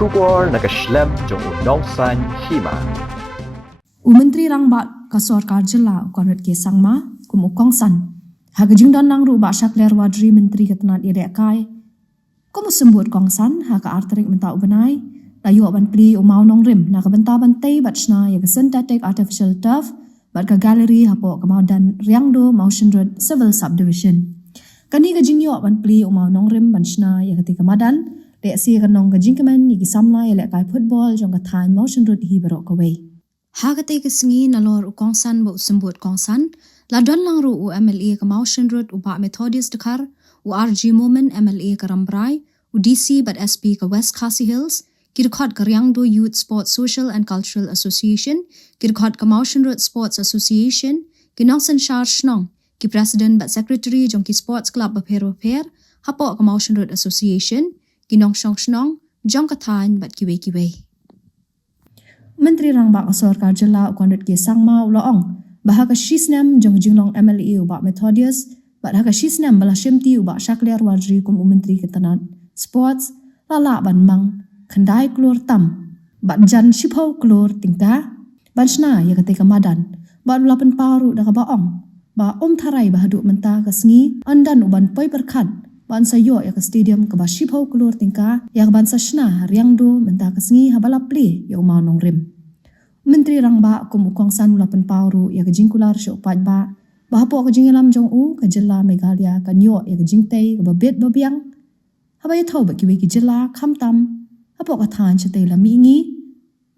Shubor nakaslem jong unongsan Hima. Myntri Rangbah kasor karjela konrat ke sangma kum ukongsan. Hagajing don nang ru ba shakler wadri Myntri ketenat irek kai. Kum sembut kongsan haga arterik menta ubenai. Layu ban Plie umau Nongrim na kabenta bantai batchna ya synthetic artificial turf bat ka gallery hapo kamau dan Riangdo Motion Road Civil Subdivision. Kani gajing yo ban Plie umau Nongrim banchna ya ketika madan lek si kanong gajing kemen ni gisamla ya lek kai football jong ka than Motion Road hi barok kawai. Hagate kesengi nalor ukongsan ba usembut kongsan ladon lang ru u MLA ka Motion Road u ba Methodist dekar u RG Moment MLA ka Rambrai u DC bat SP ka West Khasi Hills kirkhot ka Riangdo Youth Sports Social and Cultural Association kirkhot ka Motion Road Sports Association kinongsan Shar Shnong ki President bat Secretary jong ki Sports Club ba Pher hapo ka Motion Road Association kinong Shnong jong ka than bat kiwe Myntri Rangbah kasor karjela konrat ke sangma uloong bahaga shisnam jong jinglong MLA uba Methodist bahaga shisnam bala shimti uba shakler wadri kum Myntri ketanat sports lala ban mang khandai Klur tam bat jan shipho Klur tingka banchna ya ketika madan bat lapen paru da ka baong ba tharai bahadu menta kasngi andan uban poi berkhat ban sayo ya ke stadium ke ba shipho Klur tingka ya ban sashna Riangdo menta kasngi habala Plie ya umau Nongrim. Myntri Rangbah kum ukongsan lapen paru ya ke jingkular syok pat ba bahapo ke jingelam jong u ke jela Meghalaya kanyo ya ke jingtei ke babet babiang habaya thau ba kiwe ki jela khamtam hapo ka than chatei la mingi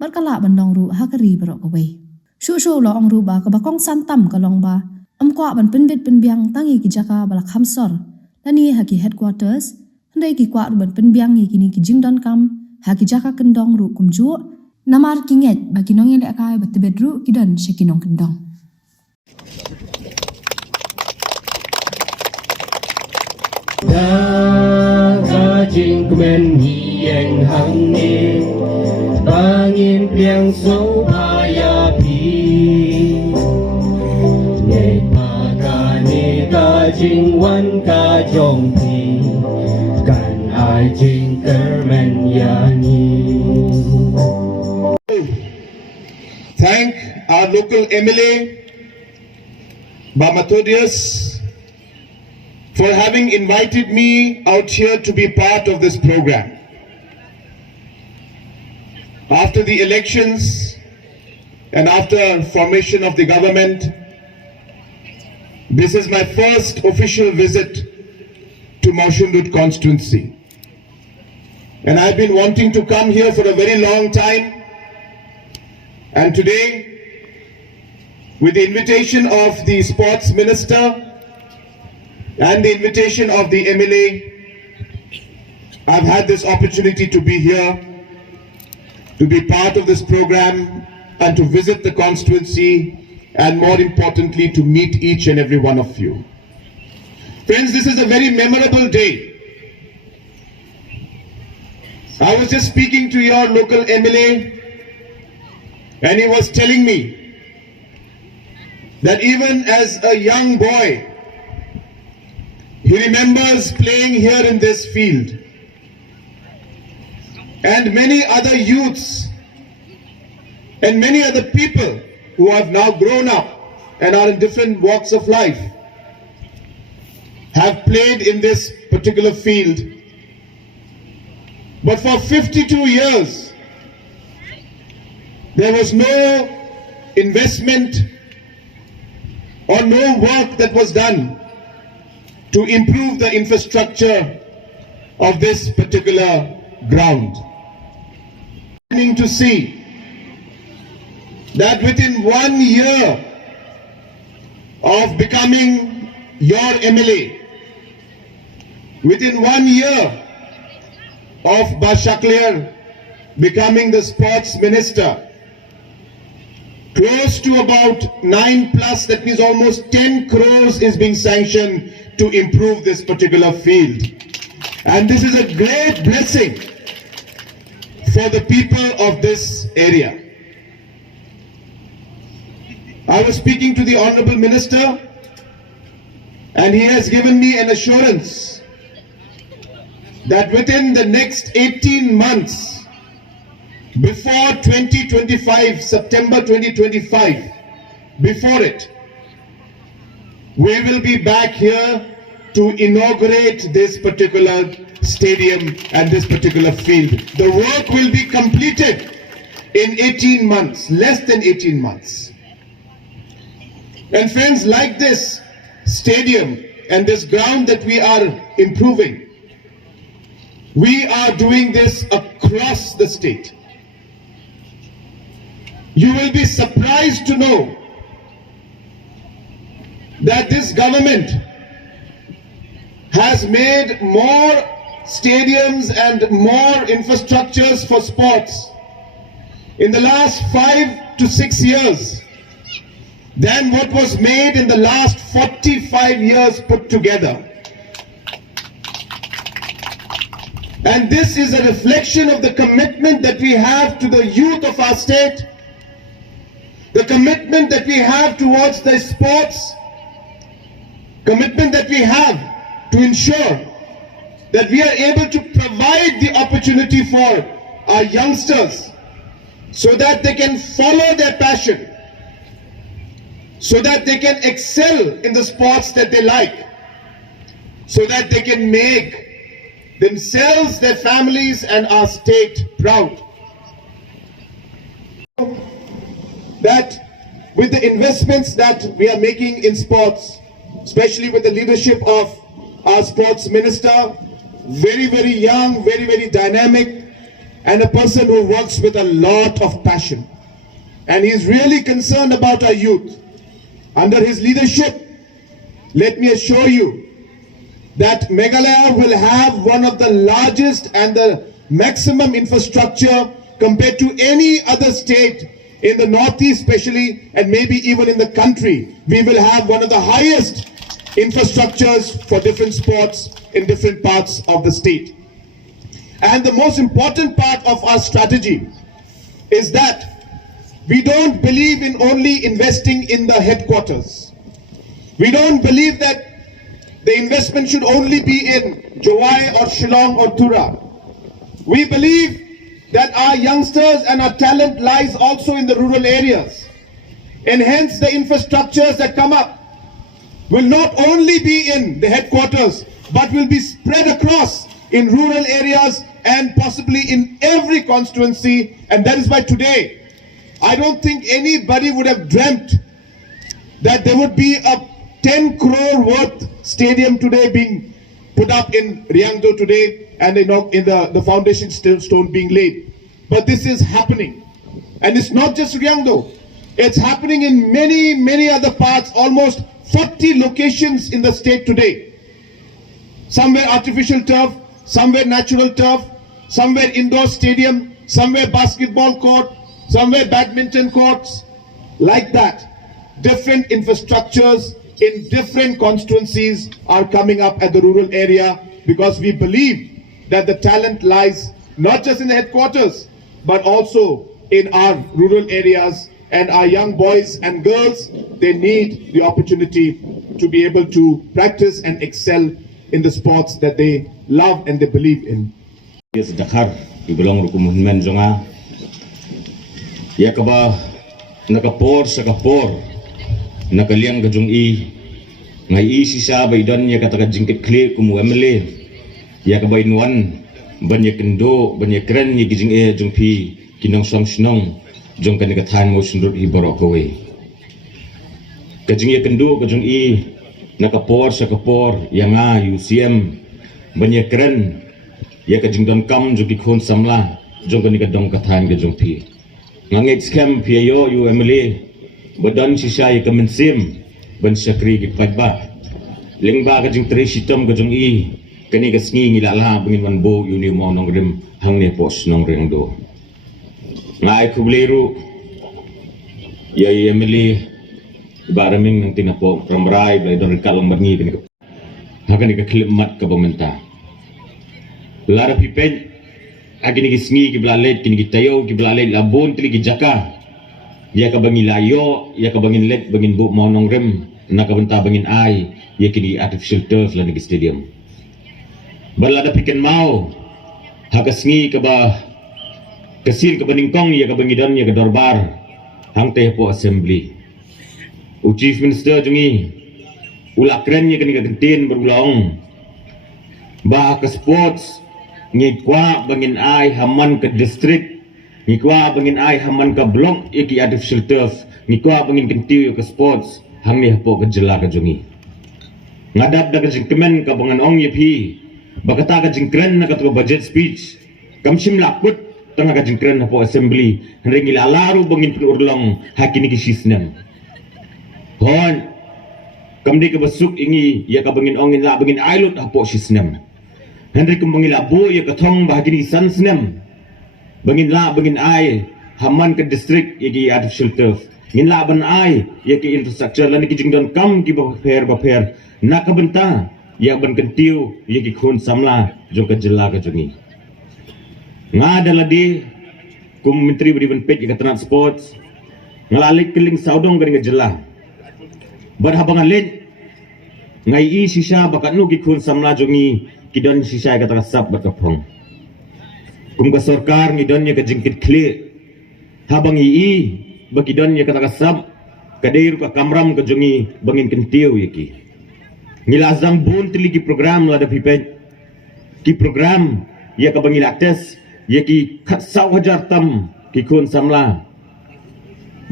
barkala bandong ru hakari barok away shu lo ong ru ba ka bakong santam ka long ba amkwa ban penbet penbiang tangi ki jaka bala khamsor lani haki headquarters handai ki kwa ban penbiang ki kini ki jingdon kam haki jaka kendong ru kumju namar kinget ba kinong ele akai bat bedru kidan sekinong kendong da jing men yang hang ni bangin piang so phaya pi ne pa ka ni ka jing wan ka jong pi kan ai jing ker men ya ni. Thank our local MLA, Methodist, for having invited me out here to be part of this program. After the elections and after formation of the government, this is my first official visit to Motion Road constituency. And I've been wanting to come here for a very long time. And today, with the invitation of the sports minister and the invitation of the MLA, I've had this opportunity to be here, to be part of this program and to visit the constituency and more importantly to meet each and every one of you. Friends, this is a very memorable day. I was just speaking to your local MLA and he was telling me that even as a young boy, he remembers playing here in this field. And many other youths and many other people who have now grown up and are in different walks of life have played in this particular field. But for 52 years, there was no investment or no work that was done to improve the infrastructure of this particular ground. To see that within 1 year of becoming your MLA, within 1 year of Bashakler becoming the sports minister, close to about 9+, that means almost 10 crores is being sanctioned to improve this particular field. And this is a great blessing for the people of this area. I was speaking to the Honorable Minister and he has given me an assurance that within the next 18 months before 2025, September 2025, before it, we will be back here to inaugurate this particular stadium and this particular field. The work will be completed in 18 months, less than 18 months. And friends, like this stadium and this ground that we are improving, we are doing this across the state. You will be surprised to know that this government has made more stadiums and more infrastructures for sports in the last 5 to 6 years than what was made in the last 45 years put together. And this is a reflection of the commitment that we have to the youth of our state, the commitment that we have towards the sports, commitment that we have to ensure that we are able to provide the opportunity for our youngsters so that they can follow their passion, so that they can excel in the sports that they like, so that they can make themselves, their families, and our state proud. That with the investments that we are making in sports, especially with the leadership of our sports minister, very, very young, very, very dynamic, and a person who works with a lot of passion. And he's really concerned about our youth. Under his leadership, let me assure you that Meghalaya will have one of the largest and the maximum infrastructure compared to any other state in the northeast especially, and maybe even in the country. We will have one of the highest infrastructures for different sports in different parts of the state. And the most important part of our strategy is that we don't believe in only investing in the headquarters. We don't believe that the investment should only be in Jowai or Shillong or Tura. We believe that our youngsters and our talent lies also in the rural areas. And hence the infrastructures that come up will not only be in the headquarters, but will be spread across in rural areas and possibly in every constituency. And that is why today, I don't think anybody would have dreamt that there would be a 10 crore worth stadium today being put up in Riangdo today, and in the foundation stone being laid. But this is happening. And it's not just Riangdo. It's happening in many, many other parts, almost 40 locations in the state today. Somewhere artificial turf, somewhere natural turf, somewhere indoor stadium, somewhere basketball court, somewhere badminton courts, like that. Different infrastructures in different constituencies are coming up at the rural area, because we believe that the talent lies not just in the headquarters, but also in our rural areas. And our young boys and girls, they need the opportunity to be able to practice and excel in the sports that they love and they believe in. Yes, Dakar, ibulong rukumuhin zonga. Yakaba nakapor sa kapor nakaliang gajong ngai si sabay don ya kata jingkit kle kumu emele yakaba inwan banyak kendo banyak keren ya gijing jong pi kinong song snong jong kanikathan mo sundot ibaro kowe kajing ya kendo kajong nakapor sa kapor yanga UCM banyak keren ya kajing don kam jong kikon samla jong kanikadong kathan gajong pi ngangit scam piayo yu emele badan sisa ya kemensim ban sakri gipagba lingba kajing tresitom kajong kani kasngi ngilala bangin wanbo yuni mo Nongrim hangne pos Riangdo ngai kubleru ya emele baraming nang tinapo ramrai blay don rikalang bangi kani hakani ka klimat ka pamenta lara pipen agini gisngi giblalet kini gitayo giblalet labon tili gijaka ya ka bangin layo ya ka bangin let bangin bu mo Nongrim nakabenta bangin ay ya kini artificial turf la ni stadium balada piken mau hagasngi ka ba Kesin ke beningkong ya ke bengidon ya ke dorbar hang teh po assembly. Chief Minister jungi ulak keren ya ke kentin berulang. Bah ke sports ngikwa bangin ai haman ke district, ngikwa bangin ai haman ke blok ya ke artificial turf, ngikwa bangin kentiu ya ke sports hang ni po ke jela ke jungi. Ngadap da ke jingkemen ke bangan ong ya pi, bakata ke jingkren na ke budget speech, kamsim lakut tengah ke jingkren na po assembly, henry ngilalaru bangin penurlong hakini ke sisnem. Hon, kamdi ke besuk ingi ya ke bangin ongin la bangin ailut po sisnem. Henry kembangin labu ya ketong bahagini san senem. Bangin la bangin ai haman ke distrik ya ki artificial turf. Ngin la ban ai ya ki infrastructure lan ki jingdon kam ki baper nak benta ya ban kentiu ya ki khun samla jong ke jela ke jongi. Nga adalah di kum Myntri beri benpet ya ke transport ngalalik keling saudong ke jela. Berhabangan len ngai i sisa bakat nu ki khun samla jongi kidon sisa kata kasap berkapong. Kum ke sorkar ngidon ya ke jingkit klik. Habang ii bakidon ya kata kasap kadir ka kamram ke jongi bangin kentiu ya ki. Ngilazang bun tili ki program lada pipet. Ki program ya ke bangil aktes ya ki kat sawajar tam ki kun samla.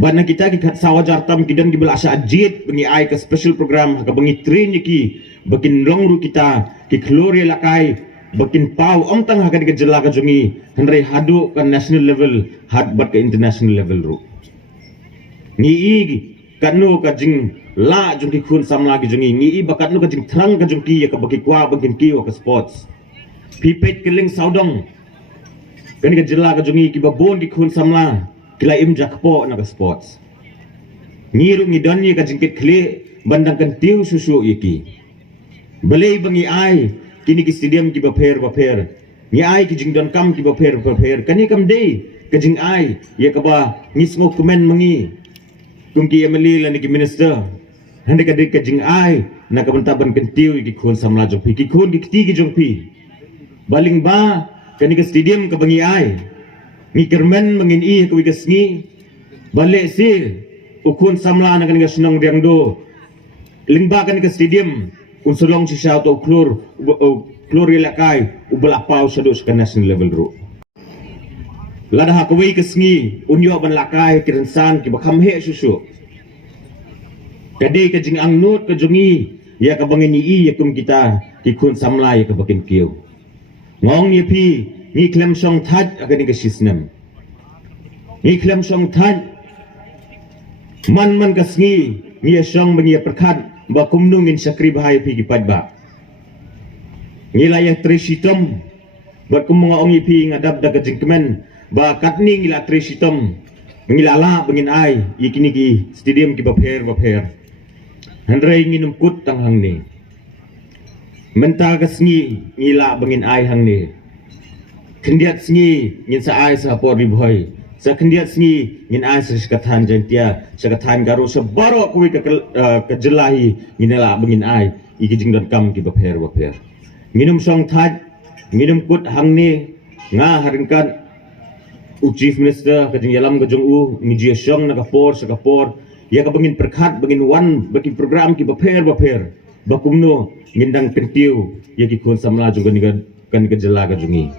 Bana kita ki kat sawajar tam kidon ki belasya ajit bengi ai ke special program ka bengi train ya ki bakin longru kita ki Klur ya lakai bakin pau om tang hakan ke jela ka jungi henry hadu ke national level had bat ke international level ru ni i kanu ka jing la jung ki khun sam lagi jungi ni i bakat nu ka jing thrang ka jung ki ya ka baki kwa bakin ki wa ka sports pipet keling saudong kan ke jela ka jungi ki babon ki khun samla kila im jakpo na ka sports ni ru ni don ni ka jingkit kle bandang kan tiu susu iki. Balai bangi ai kini ki stadium ki baper ni ai ki jingdon kam ki baper kani kam dei ke jing ai ya ka ba ngisngo komen mangi kum ki emeli lan ki minister hande ka de ke jing ai na ka bentaban kentiu ki khun samla jong pi ki khun ki ti ki jong pi baling ba kani ke stadium ka bangi ai ni kermen mangin i ku ke sngi bale si ukun samla na kani ke senong Riangdo lingba kani ke stadium unsulong si siya to Klur ilakai ubelapau sadus ke national level ru. Lada hakawai ke sengi unyo ban lakai kirensan ki bakam he susu. Kadi ke jing ang nut ke jungi ya ka bangin i ya kum kita ki kun samla ya ka bakin kiu. Ngong ye pi ni klem song that agani ke sisnem. Ni klem song that man ka sengi ni song bangi perkat ba kumnungin sakri bahaya pi kipat ba ngilayah trisitom ba kum mga ongi pi ngadap da kajingkemen ba katni ngila trisitom ngilala bangin ai ikini ki stadium ki baper handrai nginum kut tang hang ni menta kasngi ngila bangin ai hang ni kendiat sngi ngin sa ai sa por ribhoi sa kendiat sngi ngin ai sa kathan jantia sa kathan garu sa baro kuwi ka jelahi nginela bangin ai iki jingdon kam ki baper minum song thaj minum kut hang ni nga haringkan Chief Minister ka jing yalam ka jong u ni jia song na ka por sa ka por ya ka bangin perkhat bangin wan bagi program ki baper bakumno ngindang kentiu ya ki khon samla jong kan ka jela ka jongi